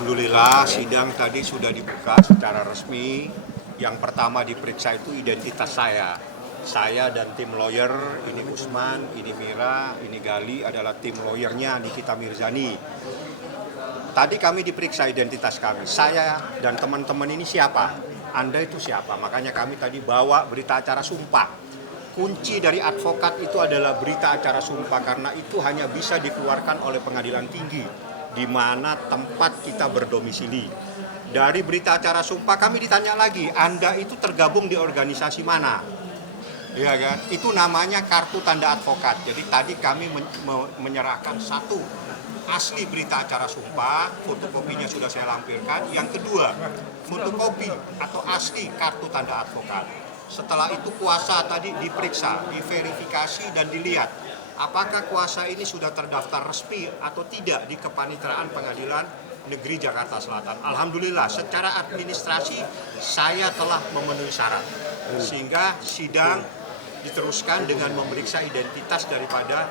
Alhamdulillah sidang tadi sudah dibuka secara resmi. Yang pertama diperiksa itu identitas saya. Saya dan tim lawyer, ini Usman, ini Mira, ini Gali adalah tim lawyernya Nikita Mirzani. Tadi kami diperiksa identitas kami. Saya dan teman-teman ini siapa? Anda itu siapa? Makanya kami tadi bawa berita acara sumpah. Kunci dari advokat itu adalah berita acara sumpah karena itu hanya bisa dikeluarkan oleh pengadilan tinggi di mana tempat kita berdomisili. Dari berita acara sumpah kami ditanya lagi, Anda itu tergabung di organisasi mana? Ya kan? Itu namanya kartu tanda advokat. Jadi tadi kami menyerahkan satu asli berita acara sumpah, fotokopinya sudah saya lampirkan. Yang kedua, fotokopi atau asli kartu tanda advokat. Setelah itu kuasa tadi diperiksa, diverifikasi dan dilihat apakah kuasa ini sudah terdaftar resmi atau tidak di Kepanitraan Pengadilan Negeri Jakarta Selatan. Alhamdulillah secara administrasi saya telah memenuhi syarat sehingga sidang diteruskan dengan memeriksa identitas daripada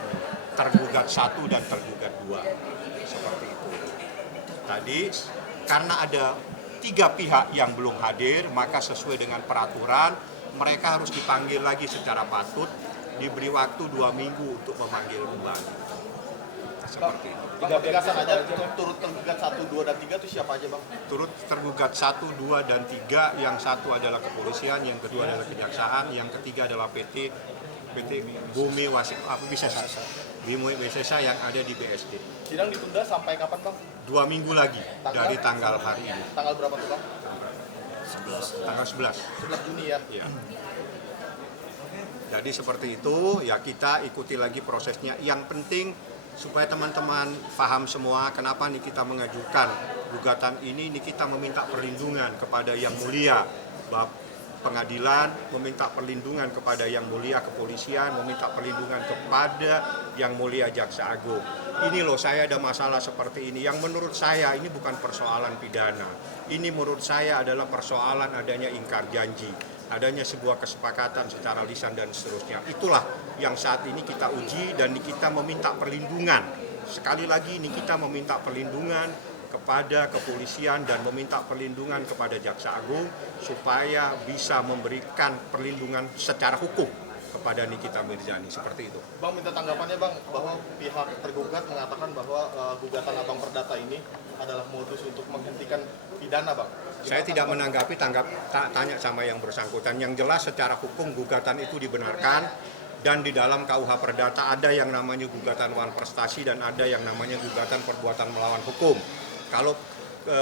tergugat 1 dan tergugat 2 seperti itu. Tadi karena ada 3 pihak yang belum hadir, maka sesuai dengan peraturan mereka harus dipanggil lagi secara patut, diberi waktu 2 minggu untuk memanggil kembali. Seperti itu. 3 pihak saja turut tergugat 1, 2, dan 3 itu siapa aja Bang? Turut tergugat 1, 2, dan 3, yang satu adalah kepolisian, yang kedua adalah kejaksaan, yang ketiga adalah PT Bumi Wasesa yang ada di BSD. Sidang ditunda sampai kapan Bang? 2 minggu lagi dari tanggal hari ini. Tanggal berapa tuh Bang? Tanggal 11. 11 Juni ya? Ya. Jadi seperti itu, ya kita ikuti lagi prosesnya. Yang penting supaya teman-teman paham semua kenapa nih kita mengajukan gugatan ini kita meminta perlindungan kepada Yang Mulia Pengadilan, meminta perlindungan kepada Yang Mulia Kepolisian, meminta perlindungan kepada Yang Mulia Jaksa Agung. Ini loh saya ada masalah seperti ini yang menurut saya ini bukan persoalan pidana. Ini menurut saya adalah persoalan adanya ingkar janji, adanya sebuah kesepakatan secara lisan dan seterusnya. Itulah yang saat ini kita uji dan kita meminta perlindungan. Sekali lagi ini kita meminta perlindungan kepada kepolisian dan meminta perlindungan kepada Jaksa Agung supaya bisa memberikan perlindungan secara hukum kepada Nikita Mirzani, seperti itu. Bang minta tanggapannya Bang bahwa pihak tergugat mengatakan bahwa gugatan Abang Perdata ini adalah modus untuk menghentikan pidana Bang. Saya tidak menanggapi, tanya sama yang bersangkutan. Yang jelas secara hukum gugatan itu dibenarkan dan di dalam KUH Perdata ada yang namanya gugatan wan prestasi dan ada yang namanya gugatan perbuatan melawan hukum. Kalau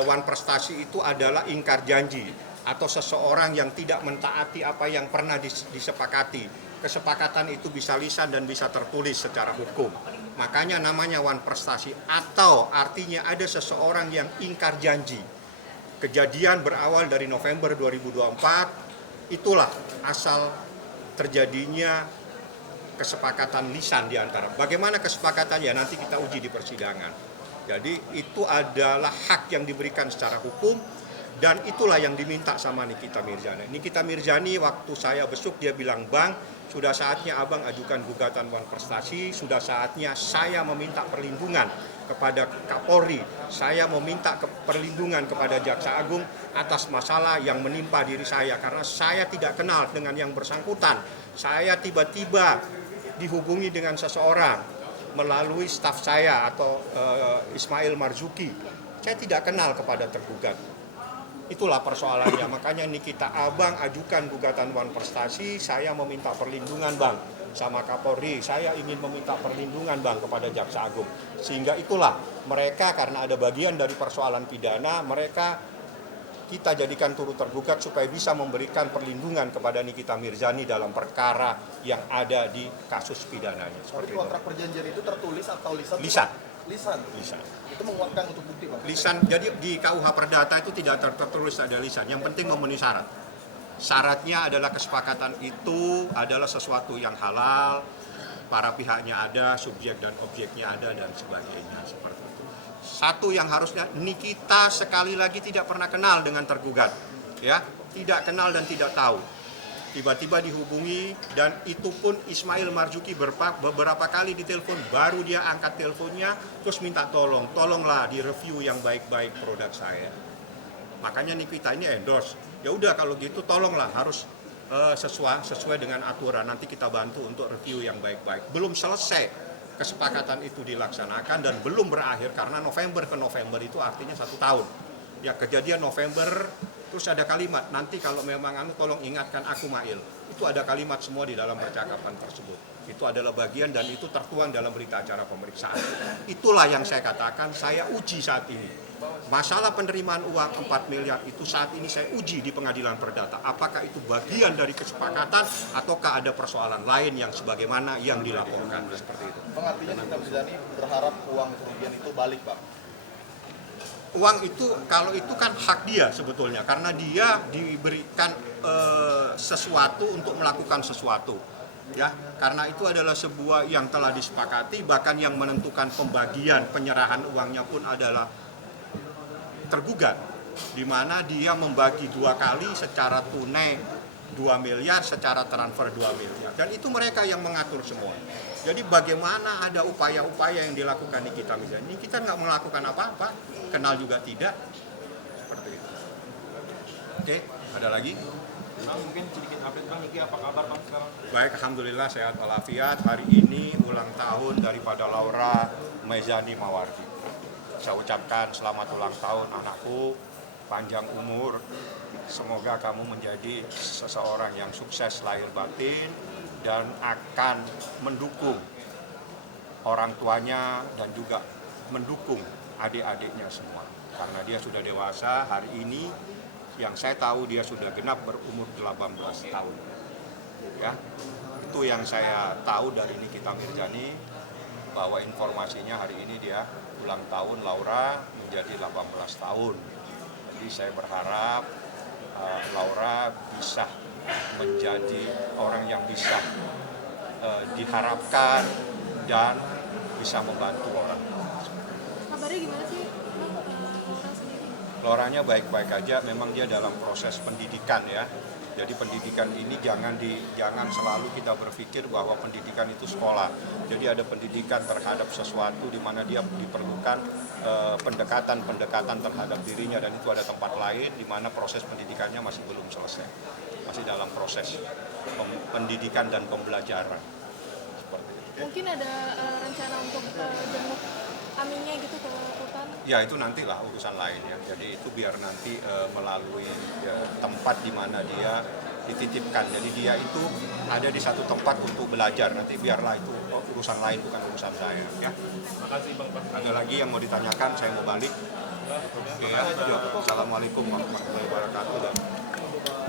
wan prestasi itu adalah ingkar janji atau seseorang yang tidak mentaati apa yang pernah disepakati. Kesepakatan itu bisa lisan dan bisa tertulis secara hukum. Makanya namanya wan prestasi atau artinya ada seseorang yang ingkar janji. Kejadian berawal dari November 2024, itulah asal terjadinya kesepakatan lisan di antara. Bagaimana kesepakatannya nanti kita uji di persidangan. Jadi itu adalah hak yang diberikan secara hukum dan itulah yang diminta sama Nikita Mirzani. Nikita Mirzani waktu saya besuk dia bilang, Bang, sudah saatnya Abang ajukan gugatan wan prestasi, sudah saatnya saya meminta perlindungan kepada Kapolri, saya meminta perlindungan kepada Jaksa Agung atas masalah yang menimpa diri saya karena saya tidak kenal dengan yang bersangkutan. Saya tiba-tiba dihubungi dengan seseorang melalui staf saya atau Ismail Marzuki. Saya tidak kenal kepada tergugat. Itulah persoalannya, makanya Nikita Abang ajukan gugatan wan prestasi, saya meminta perlindungan Bang sama Kapolri, saya ingin meminta perlindungan Bang kepada Jaksa Agung. Sehingga itulah mereka karena ada bagian dari persoalan pidana, mereka kita jadikan turut tergugat supaya bisa memberikan perlindungan kepada Nikita Mirzani dalam perkara yang ada di kasus pidananya. Seperti kontrak perjanjian itu tertulis atau lisan? Lisan. Lisan. Lisan. Itu menguatkan untuk bukti Bang? Lisan, jadi di KUH Perdata itu tidak tertulis ada lisan, yang penting memenuhi syarat. Syaratnya adalah kesepakatan itu adalah sesuatu yang halal, para pihaknya ada, subjek dan objeknya ada dan sebagainya seperti itu. Satu yang harusnya Nikita sekali lagi tidak pernah kenal dengan tergugat, ya, tidak kenal dan tidak tahu. tiba-tiba dihubungi, dan itu pun Ismail Marzuki beberapa kali ditelepon, baru dia angkat teleponnya terus minta tolonglah direview yang baik-baik produk saya. Makanya Nikita ini endorse. Ya udah kalau gitu tolonglah, harus sesuai dengan aturan, nanti kita bantu untuk review yang baik-baik. Belum selesai kesepakatan itu dilaksanakan dan belum berakhir karena November ke November itu artinya 1 tahun. Ya kejadian November, terus ada kalimat, nanti kalau memang tolong ingatkan aku Mail. Itu ada kalimat semua di dalam percakapan tersebut. Itu adalah bagian dan itu tertuang dalam berita acara pemeriksaan. Itulah yang saya katakan saya uji saat ini. Masalah penerimaan uang 4 miliar itu saat ini saya uji di pengadilan perdata. Apakah itu bagian dari kesepakatan ataukah ada persoalan lain yang sebagaimana yang dilaporkan seperti itu. Bang, artinya Nikita Mirzani berharap uang kerugian itu balik, Bang? Uang itu, kalau itu kan hak dia sebetulnya, karena dia diberikan sesuatu untuk melakukan sesuatu. Ya, karena itu adalah sebuah yang telah disepakati, bahkan yang menentukan pembagian penyerahan uangnya pun adalah tergugat, di mana dia membagi 2 kali secara tunai 2 miliar, secara transfer 2 miliar. Dan itu mereka yang mengatur semua. Jadi bagaimana ada upaya-upaya yang dilakukan Nikita Mirzani. Ini kita nggak melakukan apa-apa, kenal juga tidak. Seperti itu. Oke, ada lagi? Bang, mungkin sedikit update Bang, Niki apa kabar Bang sekarang? Baik, alhamdulillah sehat walafiat. Hari ini ulang tahun daripada Laura Mezani Mawardi. Saya ucapkan selamat ulang tahun anakku, panjang umur. Semoga kamu menjadi seseorang yang sukses lahir batin dan akan mendukung orang tuanya dan juga mendukung adik-adiknya semua. Karena dia sudah dewasa, hari ini yang saya tahu dia sudah genap berumur 18 tahun. Ya, itu yang saya tahu dari Nikita Mirzani, bahwa informasinya hari ini dia ulang tahun Laura menjadi 18 tahun. Jadi saya berharap Laura bisa menjadi orang yang bisa diharapkan dan bisa membantu orang. Kabarnya gimana sih Bang, Laura sendiri? Lauranya baik-baik aja, memang dia dalam proses pendidikan ya. Jadi pendidikan ini jangan selalu kita berpikir bahwa pendidikan itu sekolah. Jadi ada pendidikan terhadap sesuatu di mana dia diperlukan pendekatan terhadap dirinya, dan itu ada tempat lain di mana proses pendidikannya masih belum selesai. Masih dalam proses pendidikan dan pembelajaran. Seperti itu. Mungkin ada rencana untuk jenguk aminnya gitu ke Rutan? Ya itu nantilah urusan lain ya. Jadi itu biar nanti melalui tempat di mana dia dititipkan. Jadi dia itu ada di satu tempat untuk belajar. Nanti biarlah itu urusan lain, bukan urusan saya. Ya. Makasih Bang. Ada lagi yang mau ditanyakan? Saya mau balik. Oke ya. Yuk. Assalamualaikum warahmatullahi wabarakatuh.